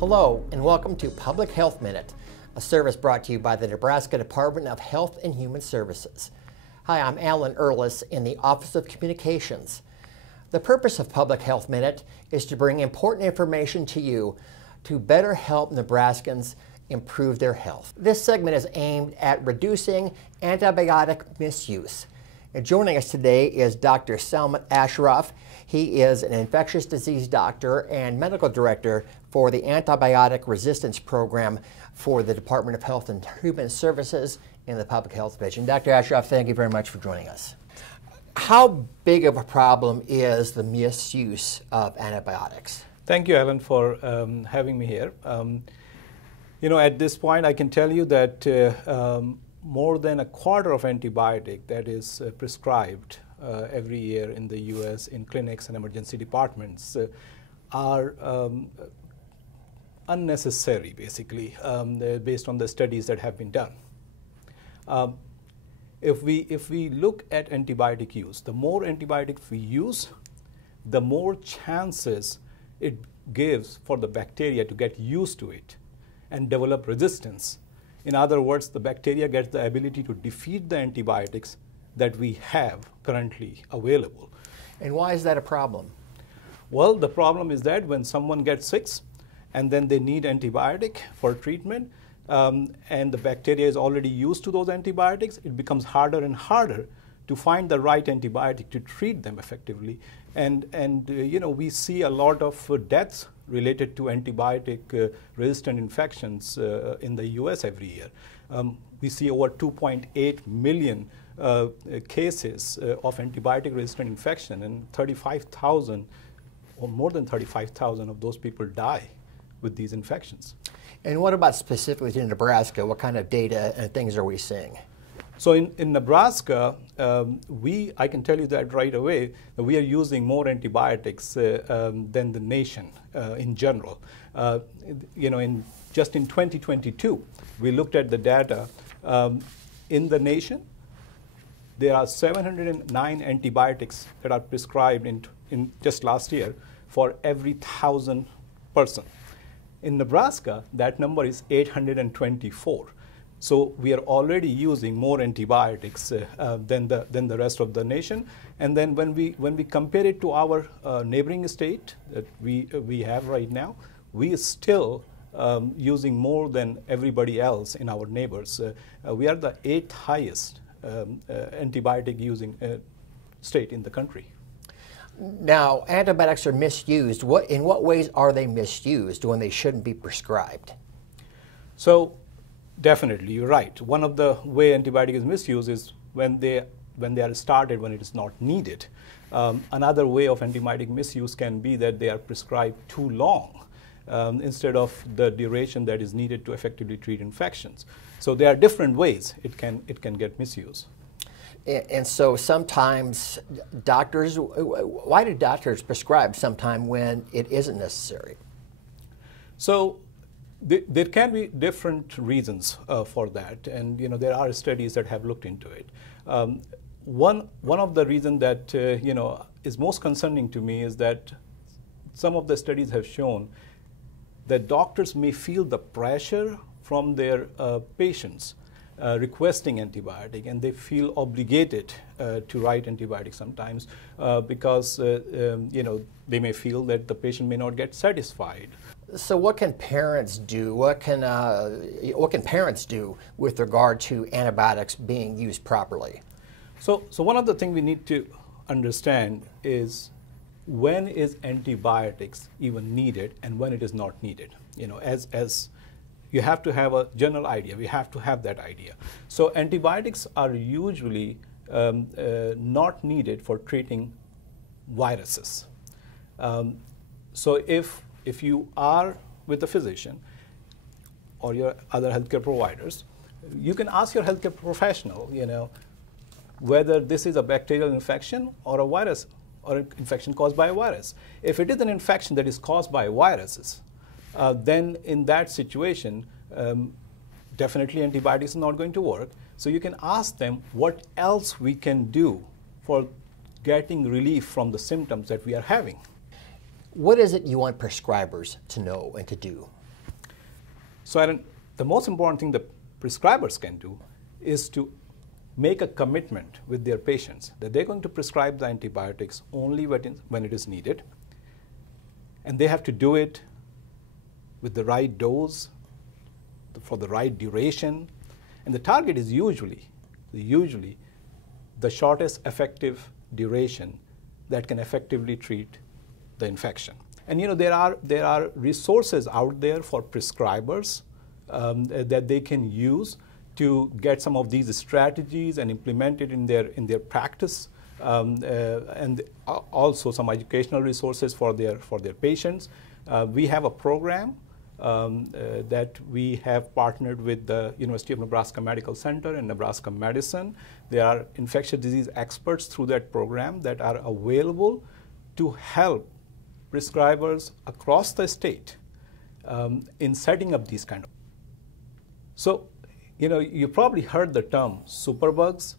Hello, and welcome to Public Health Minute, a service brought to you by the Nebraska Department of Health and Human Services. Hi, I'm Alan Earlis in the Office of Communications. The purpose of Public Health Minute is to bring important information to you to better help Nebraskans improve their health. This segment is aimed at reducing antibiotic misuse. And joining us today is Dr. Salman Ashraf. He is an infectious disease doctor and medical director for the Antibiotic Resistance Program for the Department of Health and Human Services in the Public Health Division. Dr. Ashraf, thank you very much for joining us. How big of a problem is the misuse of antibiotics? Thank you, Alan, for having me here. At this point, I can tell you that more than a quarter of antibiotic that is prescribed every year in the U.S. in clinics and emergency departments are unnecessary, basically, based on the studies that have been done. If we look at antibiotic use, the more antibiotics we use, the more chances it gives for the bacteria to get used to it and develop resistance. In other words, the bacteria gets the ability to defeat the antibiotics that we have currently available. And why is that a problem? Well, the problem is that when someone gets sick and then they need antibiotic for treatment, and the bacteria is already used to those antibiotics, it becomes harder and harder to find the right antibiotic to treat them effectively. And we see a lot of deaths related to antibiotic-resistant infections in the U.S. every year. We see over 2.8 million cases of antibiotic-resistant infection, and 35,000 or more than 35,000 of those people die with these infections. And what about specifically in Nebraska? What kind of data and things are we seeing? So in Nebraska, I can tell you that right away, that we are using more antibiotics than the nation in general. Just in 2022, we looked at the data. In the nation, there are 709 antibiotics that are prescribed in just last year for every 1,000 person. In Nebraska, that number is 824. So we are already using more antibiotics than the rest of the nation. And then when we compare it to our neighboring state that we have right now, we are still using more than everybody else in our neighbors. We are the 8th highest antibiotic using state in the country. Now, antibiotics are misused. In what ways are they misused when they shouldn't be prescribed? So definitely, you're right. One of the way antibiotic is misused is when they are started when it is not needed. Another way of antibiotic misuse can be that they are prescribed too long instead of the duration that is needed to effectively treat infections. So there are different ways it can get misused. And so sometimes why do doctors prescribe sometime when it isn't necessary? So there can be different reasons for that, and there are studies that have looked into it. One of the reasons that is most concerning to me is that some of the studies have shown that doctors may feel the pressure from their patients requesting antibiotic, and they feel obligated to write antibiotics sometimes because they may feel that the patient may not get satisfied. So what can parents do? What can parents do with regard to antibiotics being used properly? So one of the things we need to understand is when is antibiotics even needed and when it is not needed. As you have to have a general idea. We have to have that idea. So antibiotics are usually not needed for treating viruses. So if you are with a physician or your other healthcare providers, you can ask your healthcare professional, whether this is a bacterial infection or a virus or an infection caused by a virus. If it is an infection that is caused by viruses, then in that situation, definitely antibiotics are not going to work. So you can ask them what else we can do for getting relief from the symptoms that we are having. What is it you want prescribers to know and to do? So Aaron, the most important thing the prescribers can do is to make a commitment with their patients that they're going to prescribe the antibiotics only when it is needed. And they have to do it with the right dose, for the right duration. And the target is usually the shortest effective duration that can effectively treat the infection. And there are resources out there for prescribers that they can use to get some of these strategies and implement it in their practice, and also some educational resources for their patients. We have a program that we have partnered with the University of Nebraska Medical Center and Nebraska Medicine. There are infectious disease experts through that program that are available to help prescribers across the state in setting up these kind of. So, you probably heard the term superbugs.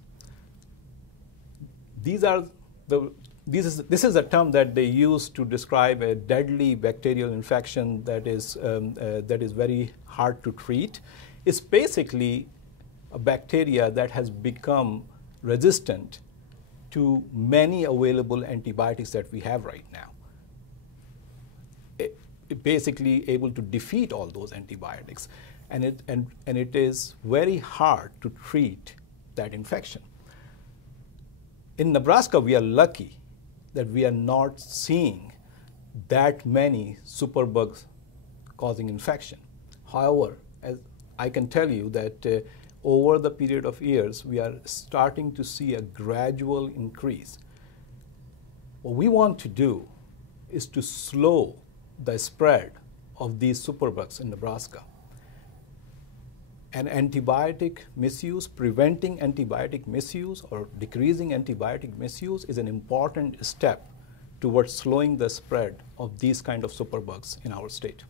This is a term that they use to describe a deadly bacterial infection that is very hard to treat. It's basically a bacteria that has become resistant to many available antibiotics that we have right now. It basically able to defeat all those antibiotics, and it is very hard to treat that infection. In Nebraska, we are lucky that we are not seeing that many superbugs causing infection. However, as I can tell you that over the period of years, we are starting to see a gradual increase. What we want to do is to slow the spread of these superbugs in Nebraska. And antibiotic misuse, preventing antibiotic misuse or decreasing antibiotic misuse is an important step towards slowing the spread of these kind of superbugs in our state.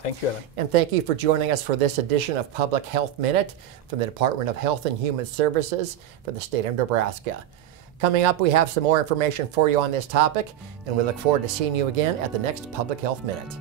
Thank you, Ellen. And thank you for joining us for this edition of Public Health Minute from the Department of Health and Human Services for the state of Nebraska. Coming up, we have some more information for you on this topic, and we look forward to seeing you again at the next Public Health Minute.